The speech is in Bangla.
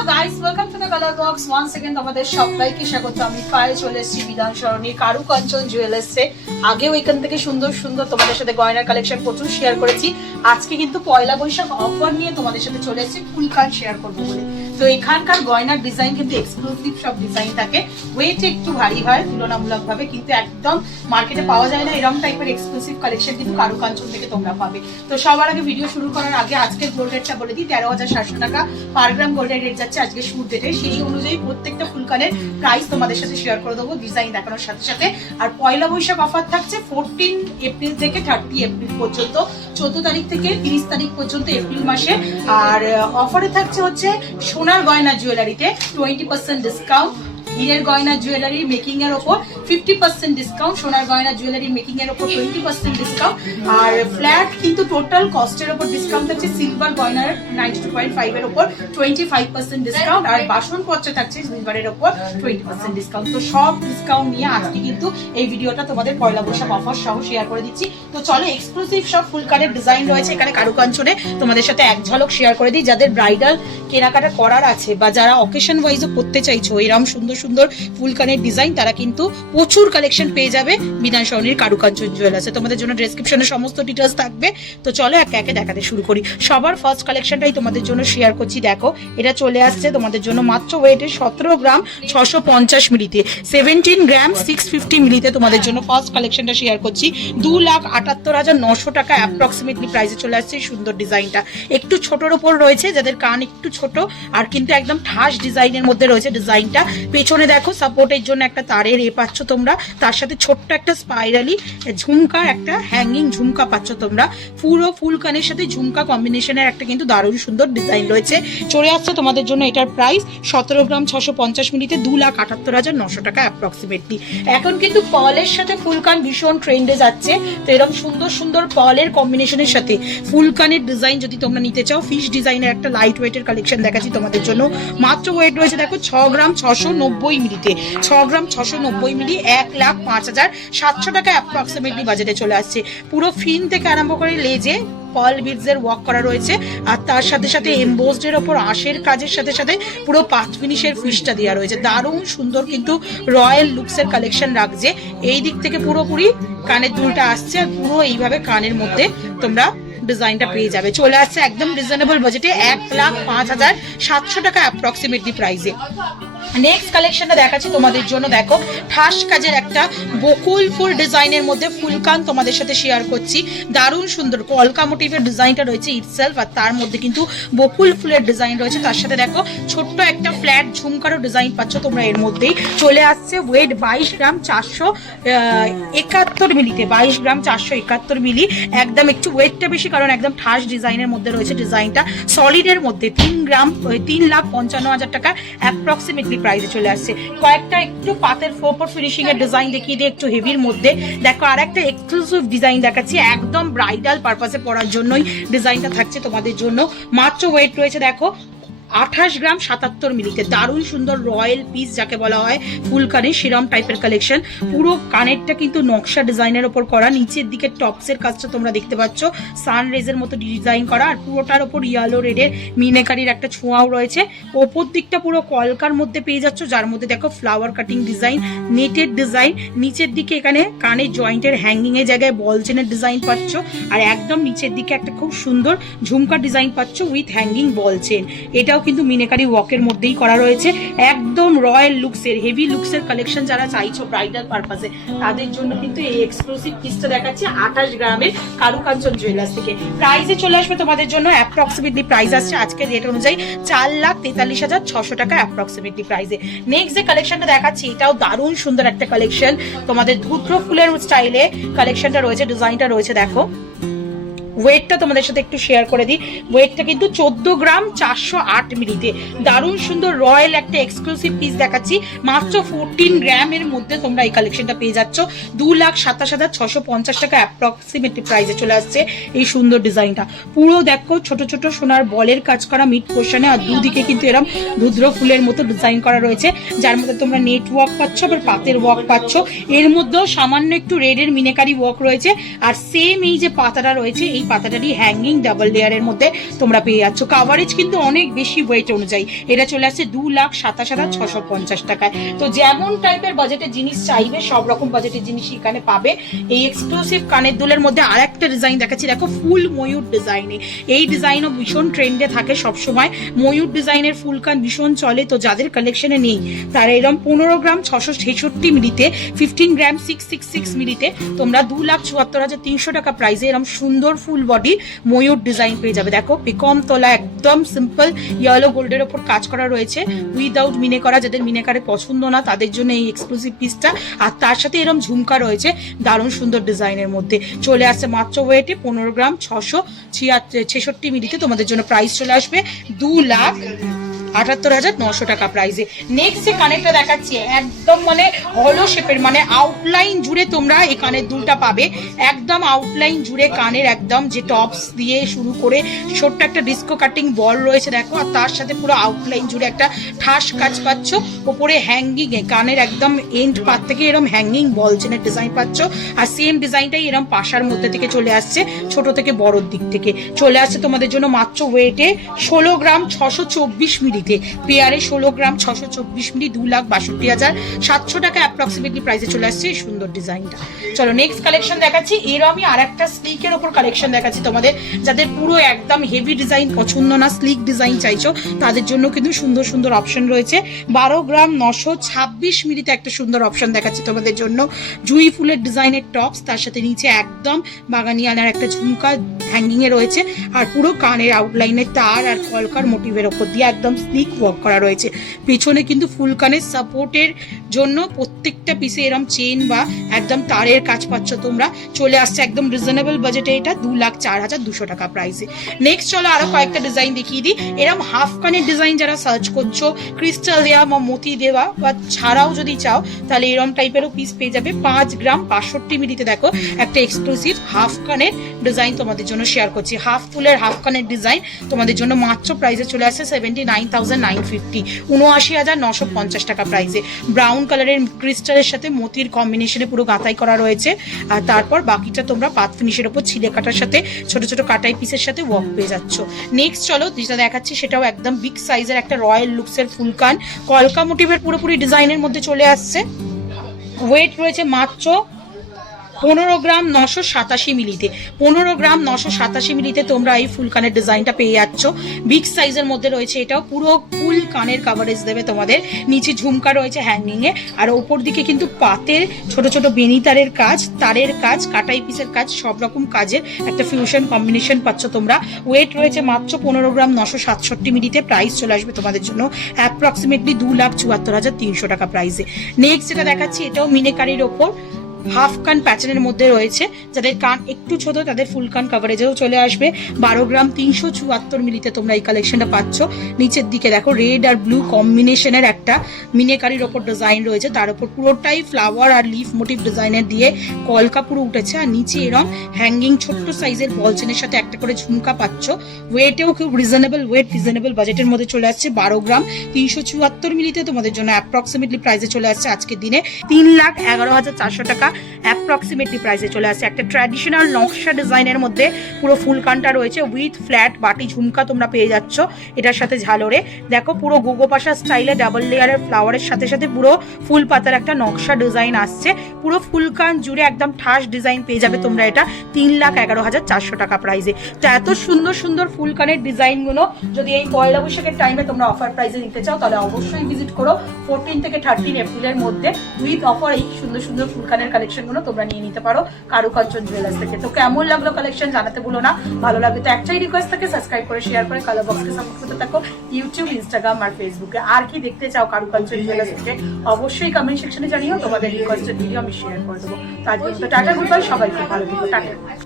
Hello guys, welcome to the colour box once again. তোমাদের সবাইকে স্বাগত। আমি পায়ে চলে এসেছি বিধান সরণি কারুকাঞ্চন জুয়েলার্সে। আগেও এখান থেকে সুন্দর সুন্দর তোমাদের সাথে গয়নার কালেকশন প্রচুর শেয়ার করেছি। আজকে কিন্তু পয়লা বৈশাখ অফার নিয়ে তোমাদের সাথে চলে এসেছি ফুলকান শেয়ার করবো বলে। তো এখানকার গয়নার ডিজাইন কিন্তু এক্সক্লুসিভ সব ডিজাইন থাকে, ওয়েট একটু ভারী হয় তুলনামূলকভাবে, কিন্তু একদম মার্কেটে পাওয়া যায় না এরকম টাইপের এক্সক্লুসিভ কালেকশন কিন্তু কারুকাঞ্চন থেকে তোমরা পাবে। তো সবার আগে ভিডিও শুরু করার আগে আজকের গোল্ড রেটটা বলে দিই। 13,700 টাকা পার গ্রাম গোল্ডের রেট যাচ্ছে আজকে শুট ডেটে। সেই অনুযায়ী প্রত্যেকটা ফুলকানের প্রাইস তোমাদের সাথে শেয়ার করে দেবো ডিজাইন দেখানোর সাথে সাথে। আর পয়লা বৈশাখ অফার থাকছে 14 এপ্রিল থেকে 30 এপ্রিল পর্যন্ত, 14 তারিখ থেকে 30 তারিখ পর্যন্ত এপ্রিল মাসে। আর অফারে থাকছে হচ্ছে সোনার গয়না জুয়েলারিতে 20% ডিসকাউন্ট, হীরের গয়না জুয়েলারি মেকিং এর উপর 50% ডিসকাউন্ট, সোনার গয়না জুয়েলারি মেকিং এর উপর 20% ডিসকাউন্ট। আর ফ্ল্যাট কিন্তু টোটাল কস্টের উপর ডিসকাউন্ট থাকছে। সিলভার গয়নার 92.5 এর উপর 25% ডিসকাউন্ট, আর বাসনপত্রে থাকছে সিলভারের উপর 20% ডিসকাউন্ট। তো সব ডিসকাউন্ট নিয়ে আজকে কিন্তু এই ভিডিওটা তোমাদের পয়লা বৈশাখ অফার সহ শেয়ার করে দিচ্ছি। তো চলো এক্সক্লুসিভ সব ফুলকানের ডিজাইন রয়েছে এখানে কারুকাঞ্চনে, তোমাদের সাথে এক ঝলক শেয়ার করে দিই। যাদের ব্রাইডাল কেনাকাটা করার আছে বা যারা অকেশন ওয়াইজও করতে চাইছো এরকম সুন্দর সুন্দর ফুলকানের ডিজাইন, তারা কিন্তু প্রচুর কালেকশন পেয়ে যাবে বিধান সরণির কারুকাঞ্চন জুয়েলার্সে। তোমাদের জন্য ডেসক্রিপশনে সমস্ত ডিটেলস থাকবে। তো চলো একে একে দেখাতে শুরু করি। সবার ফার্স্ট কালেকশনটাই তোমাদের জন্য শেয়ার করছি। দেখো এটা চলে আসছে তোমাদের জন্য মাত্র ওয়েটে 17 গ্রাম 650 মিলিতে, 17 গ্রাম 650 মিলিতে তোমাদের জন্য ফার্স্ট কালেকশনটা শেয়ার করছি। 2,78,900 টাকা অ্যাপ্রক্সিমেটলি প্রাইসে চলে আসছে এই সুন্দর ডিজাইনটা। একটু ছোটর ওপর রয়েছে, যাদের কান একটু ছোট, আর কিন্তু একদম ঠাস ডিজাইনের মধ্যে রয়েছে ডিজাইনটা। পেছনে দেখো সাপোর্টের জন্য একটা তারের এ পাচ্ছ তোমরা, তার সাথে ছোট্ট একটা স্পাইরালি ঝুমকা, একটা হ্যাঙ্গিং ঝুমকা পাচ্ছ তোমরা। পুরো ফুলকানের সাথে ঝুমকা কম্বিনেশনের একটা কিন্তু দারুণ সুন্দর ডিজাইন রয়েছে। চলে আসছে তোমাদের জন্য এটার প্রাইস 17 গ্রাম 650 মিলিতে 2,78,900 টাকা অ্যাপ্রক্সিমেটলি। এখন কিন্তু পার্লের সাথে ফুলকান ভীষণ ট্রেন্ডে যাচ্ছে। তো এরকম সুন্দর সুন্দর পার্লের কম্বিনেশনের সাথে ফুলকানের ডিজাইন যদি তোমরা নিতে চাও, ফিশ ডিজাইনের একটা লাইট ওয়েটের কালেকশন দেখাচ্ছি তোমাদের জন্য। মাত্র ওয়েট রয়েছে দেখো 6 গ্রাম 690 মিলিতে, 6 গ্রাম 690 মিলি 1,05,700 টাকা অ্যাপ্রক্সিমেটলি বাজেটে চলে আসছে। পুরো ফিন থেকে আরম্ভ করে লেজে পার্ল বিডস এর ওয়ার্ক করা রয়েছে, আর তার সাথে সাথে এমবোসড এর ওপর আঁশের কাজের সাথে সাথে পুরো পাঁচ ফিনিশের ফিশটা দেওয়া রয়েছে। দারুণ সুন্দর কিন্তু রয়্যাল লুকস এর কালেকশন রাখছে। এই দিক থেকে পুরোপুরি কানের দুলটা আসছে, আর পুরো এইভাবে কানের মধ্যে তোমরা ডিজাইনটা পেয়ে যাবে। চলে আসছে একদম রিজনেবল বাজেটে 1,05,700 টাকা অ্যাপ্রক্সিমেটলি প্রাইসে। নেক্সট কালেকশনটা দেখাচ্ছি তোমাদের জন্য। দেখো ঠাস কাজের একটা বকুল ফুল ডিজাইনের মধ্যে ফুলকান তোমাদের সাথে শেয়ার করছি। দারুণ সুন্দর কলকা মোটিভের ডিজাইনটা রয়েছে ইটসেলফ, আর তার মধ্যে কিন্তু বকুল ফুলের ডিজাইন রয়েছে। তার সাথে দেখো ছোট্ট একটা ফ্ল্যাট ঝুমকারও ডিজাইন পাচ্ছ তোমরা এর মধ্যেই। চলে আসছে ওয়েট 22 গ্রাম 471 মিলিতে, 22 গ্রাম 471 মিলি। একদম একটু ওয়েটটা বেশি কারণ একদম ঠাস ডিজাইনের মধ্যে রয়েছে ডিজাইনটা। সলিডের মধ্যে 3,55,000 টাকা অ্যাপ্রক্সিমেটলি প্রাইসে চলে আসছে। কয়েকটা একটু পাতের ফোপর ফিনিশিং এর ডিজাইন দেখিয়ে দিয়ে একটু হেভির মধ্যে দেখো আর একটা এক্সক্লুসিভ ডিজাইন দেখাচ্ছি, একদম ব্রাইডাল পারপাসে পরার জন্যই ডিজাইনটা থাকছে তোমাদের জন্য। মাত্র ওয়েট রয়েছে দেখো 28 গ্রাম 77 মিলিতে। দারুণ সুন্দর রয়্যাল পিস যাকে বলা হয় ফুলকানের সেরম টাইপের কালেকশন। পুরো কানেরটা কিন্তু নকশা ডিজাইনের ওপর করা, নিচের দিকে টপসের কাজটা তোমরা দেখতে পাচ্ছ সানরেজের মতো ডিজাইন করা, আর পুরোটার ওপর ইয়েলো রেডের মিনেকারির একটা ছোঁয়াও রয়েছে। ওপর দিকটা পুরো কলকার মধ্যে পেয়ে যাচ্ছ, যার মধ্যে দেখো ফ্লাওয়ার কাটিং ডিজাইন, নেটের ডিজাইন। নিচের দিকে এখানে কানের জয়েন্টের হ্যাঙ্গিং এর জায়গায় বল চেনের ডিজাইন পাচ্ছ, আর একদম নিচের দিকে একটা খুব সুন্দর ঝুমকা ডিজাইন পাচ্ছ উইথ হ্যাঙ্গিং বল চেন। এটাও কিন্তু মিনেকারি ওয়ার্কের মধ্যেই করা রয়েছে। একদম রয়্যাল লুকসের হেভি লুকসের কালেকশন যারা চাইছো ব্রাইডাল পারপাসে, তাদের জন্য কিন্তু এই এক্সক্লুসিভ পিসটা দেখাচ্ছি 28 গ্রামের কারুকাঞ্চন জুয়েলার্স থেকে। প্রাইসে চলে আসবে তোমাদের জন্য অ্যাপ্রক্সিমেটলি প্রাইস আসছে আজকের রেট অনুযায়ী 4,43,600 টাকা অ্যাপ্রক্সিমেটলি প্রাইসে। নেক্সট যে কালেকশনটা দেখাচ্ছি এটাও দারুণ সুন্দর একটা কালেকশন, তোমাদের ধুত্র ফুলের স্টাইলে কালেকশনটা রয়েছে, ডিজাইনটা রয়েছে। দেখো ওয়েটটা তোমাদের সাথে একটু শেয়ার করে দিই। ওয়েটটা কিন্তু 14 গ্রাম 408 মিলিতে। দারুণ সুন্দর রয়্যাল একটা এক্সক্লুসিভ পিস দেখাচ্ছি। মাত্র 14 গ্রামের মধ্যে তোমরা এই কালেকশনটা পেয়ে যাচ্ছ 2,27,650 টাকা অ্যাপ্রক্সিমেটলি প্রাইসে চলে আসছে এই সুন্দর ডিজাইনটা। পুরো দেখো ছোট ছোট সোনার বলের কাজ করা মিড পোর্শনে, আর দুদিকে কিন্তু এরকম রুদ্র ফুলের মতো ডিজাইন করা রয়েছে, যার মধ্যে তোমরা নেট ওয়ার্ক পাচ্ছ, আবার পাতের ওয়ার্ক পাচ্ছ। এর মধ্যেও সামান্য একটু রেডের মিনেকারি ওয়ার্ক রয়েছে, আর সেম এই যে পাতাটা রয়েছে এই পাতাটারি হ্যাঙ্গিং ডাবল লেয়ারের মধ্যে তোমরা পেয়ে যাচ্ছ। কাভারেজ কিন্তু অনেক বেশি ওয়েট অনুযায়ী, এটা চলে আসছে 2,27,650 টাকায়। তো যেমন টাইপের বাজেটের জিনিস চাইবে সব রকম বাজেটের জিনিস এখানে পাবে। এই এক্সক্লুসিভ কানের দুলের মধ্যে আর একটা ডিজাইন দেখাচ্ছি, দেখো ফুল ময়ূর ডিজাইনে। এই ডিজাইনও ভীষণ ট্রেন্ডে থাকে সবসময়, ময়ূর ডিজাইনের ফুল কান ভীষণ চলে। তো যাদের কালেকশনে নেই তারা এরকম 15 গ্রাম 666 মিলিতে, 15 গ্রাম 666 মিলিতে তোমরা 2,74,300 টাকা প্রাইসে এরকম সুন্দর ফুল বডি ময়ূর ডিজাইন পেয়ে যাবে। দেখো পিকম তোলা, একদম সিম্পল ইয়েলো গোল্ডের ওপর কাজ করা রয়েছে উইদাউট মিনে করা। যাদের মিনে কারে পছন্দ না তাদের জন্য এই এক্সক্লুসিভ পিসটা। আর তার সাথে এরকম ঝুমকা রয়েছে দারুণ সুন্দর ডিজাইনের মধ্যে। চলে আসছে মাত্র ওয়েটে 15 গ্রাম 666 মিলিতে। তোমাদের জন্য প্রাইস চলে আসবে 2,78,900 টাকা প্রাইসে। নেক্সট যে কানেরটা দেখাচ্ছি একদম মানে হলো শেপের, মানে আউটলাইন জুড়ে তোমরা এই কানের দুলটা পাবে। একদম আউটলাইন জুড়ে কানের একদম যে টপস দিয়ে শুরু করে ছোট্ট একটা ডিস্কো কাটিং বল রয়েছে দেখো, আর তার সাথে পুরো আউটলাইন জুড়ে একটা ঠাস কাজ পাচ্ছ। ওপরে হ্যাঙ্গিং এ কানের একদম এন্ড পাত থেকে এরকম হ্যাঙ্গিং বল চেনের ডিজাইন পাচ্ছ। আর সেম ডিজাইনটাই এরকম পাশার মধ্যে থেকে চলে আসছে, ছোট থেকে বড়র দিক থেকে চলে আসছে তোমাদের জন্য মাত্র ওয়েটে 16 গ্রাম 624 মিলি। পেয়ারে 16 গ্রাম 624 মিলি 2,62,700 টাকা অ্যাপ্রক্সিমেটলি প্রাইসে চলে আসছে এই সুন্দর ডিজাইনটা। চলো নেক্সট কালেকশন দেখাচ্ছি। এর আমি আর একটা স্লিকের ওপর কালেকশন দেখাচ্ছি তোমাদের। যাদের পুরো একদম হেভি ডিজাইন পছন্দ না, স্লিক ডিজাইন চাইছো, তাদের জন্য কিন্তু সুন্দর সুন্দর অপশন রয়েছে। 12 গ্রাম 926 মিলিতে একটা সুন্দর অপশন দেখাচ্ছি তোমাদের জন্য। জুই ফুলের ডিজাইনের টপস, তার সাথে নিচে একদম বাগানিয়ানার একটা ঝুমকা হ্যাঙ্গিং এ রয়েছে। আর পুরো কানের আউটলাইনের তার আর কলকার মোটিভের ওপর দিয়ে একদম স্লিক ওয়ার্ক করা রয়েছে। পেছনে কিন্তু ফুল কানের সাপোর্টের জন্য প্রত্যেকটা পিসে এরম চেন বা একদম তারের কাজ পাচ্ছ তোমরা। চলে আসছে একদম রিজনেবল বাজেটে, এটা 2,04,200 টাকা প্রাইসে। নেক্সট চলো আরো কয়েকটা ডিজাইন দেখিয়ে দিই। এরম হাফ কানের ডিজাইন যারা সার্চ করছো, ক্রিস্টাল দেওয়া বা মতি দেওয়া বা ছাড়াও যদি চাও তাহলে এরম টাইপেরও পিস পেয়ে যাবে। 5 গ্রাম 65 মিলিতে দেখো একটা এক্সক্লুসিভ হাফ কানের ডিজাইন তোমাদের জন্য শেয়ার করছি। হাফ ফুলের হাফ কানের ডিজাইন তোমাদের জন্য মাত্র প্রাইসে চলে আসছে 79,950, 79,950 টাকা প্রাইসে। ব্রাউন কালারের ক্রিস্টালের সাথে মতির কম্বিনেশনে পুরো গাঁথাই করা রয়েছে। আর তারপর বাকিটা তোমরা পাত ফিনিশের ওপর ছিলে কাটার সাথে ছোট ছোট কাটাই পিসের সাথে ওয়ার্ক পেয়ে যাচ্ছ। নেক্সট চলো যেটা দেখাচ্ছি সেটাও একদম বিগ সাইজের একটা রয়্যাল লুকসের ফুলকান কলকা মোটিভের পুরোপুরি ডিজাইনের মধ্যে চলে আসছে। ওয়েট রয়েছে মাত্র 15 গ্রাম 987 মিলিতে। 15 গ্রাম 987 মিলিতে তোমরা এই ফুল কানের ডিজাইনটা পেয়ে যাচ্ছ। বিগ সাইজের মধ্যে রয়েছে, এটাও পুরো ফুল কানের কাভারেজ দেবে তোমাদের। নিচে ঝুমকা রয়েছে হ্যাঙ্গিং এ, আর ওপর দিকে কিন্তু পাতের ছোট ছোট বেনি তারের কাজ, তারের কাজ, কাটাই পিসের কাজ, সব রকম কাজের একটা ফিউশন কম্বিনেশন পাচ্ছ তোমরা। ওয়েট রয়েছে মাত্র 15 গ্রাম 967 মিলিতে। প্রাইস চলে আসবে তোমাদের জন্য অ্যাপ্রক্সিমেটলি 2,74,300 টাকা প্রাইসে। নেক্সট যেটা দেখাচ্ছি এটাও মিনেকারির ওপর হাফ কান প্যাটার্নের মধ্যে রয়েছে। যাদের কান একটু ছোট তাদের ফুল কান কাভারেজেও চলে আসবে। 12 গ্রাম 374 মিলিতে তোমরা এই কালেকশনটা পাচ্ছ। নিচের দিকে দেখো রেড আর ব্লু কম্বিনেশনের একটা মিনেকারির ওপর ডিজাইন রয়েছে, তার উপর পুরোটাই ফ্লাওয়ার আর লিফ মোটিভ ডিজাইনের দিয়ে কলকা পুরো উঠেছে। আর নিচে এরকম হ্যাঙ্গিং ছোট্ট সাইজের বল চেনের সাথে একটা করে ঝুমকা পাচ্ছ। ওয়েটেও খুব রিজনেবল ওয়েট, রিজনেবল বাজেটের মধ্যে চলে আসছে। 12 গ্রাম 374 মিলিতে তোমাদের জন্য অ্যাপ্রক্সিমেটলি প্রাইসে চলে আসছে আজকের দিনে 3,11,400 টাকা অ্যাপ্রক্সিমেটলি প্রাইসে চলে আসছে। একটা ট্র্যাডিশনাল নকশা ডিজাইনের মধ্যে পুরো ফুল কানটা রয়েছে উইথ ফ্ল্যাট বাটি ঝুমকা তোমরা পেয়ে যাচ্ছ এটার সাথে ঝালরে। দেখো পুরো গোগোপাশা স্টাইলে ডাবল লেয়ারের ফ্লাওয়ারের সাথে সাথে পুরো ফুল পাতার একটা নকশা ডিজাইন আসছে। পুরো ফুল কান জুড়ে একদম ঠাস ডিজাইন পেয়ে যাবে তোমরা এটা 3,11,400 টাকা প্রাইসে। তো এত সুন্দর সুন্দর ফুল কানের ডিজাইনগুলো যদি এই পয়লা বৈশাখের টাইমে তোমরা অফার প্রাইসে নিতে চাও তাহলে অবশ্যই ভিজিট করো 14 থেকে 13 এপ্রিলের মধ্যে উইথ অফার এই সুন্দর সুন্দর ফুল কানের কালেকশনগুলো তোমরা নিয়ে নিতে পারো কারুকাঞ্চন জুয়েলার্স থেকে। তো কেমন লাগলো কালেকশন জানাতে ভুলো না। ভালো লাগবে তো একটাই রিকোয়েস্ট থাকে, সাবস্ক্রাইব করে শেয়ার করে কালার বক্সকে সাপোর্ট করতে থাকো ইউটিউব, ইনস্টাগ্রাম আর ফেসবুকে। আর কি দেখতে চাও কারুকাঞ্চন জুয়েলার্স থেকে অবশ্যই কমেন্ট সেকশনে জানিও, তোমাদের রিকোয়েস্টের ভিডিও আমি শেয়ার করে দেবো। তো আজকে টাটা, গুড বাই, সবাই খুব ভালো থেকো, টাটা।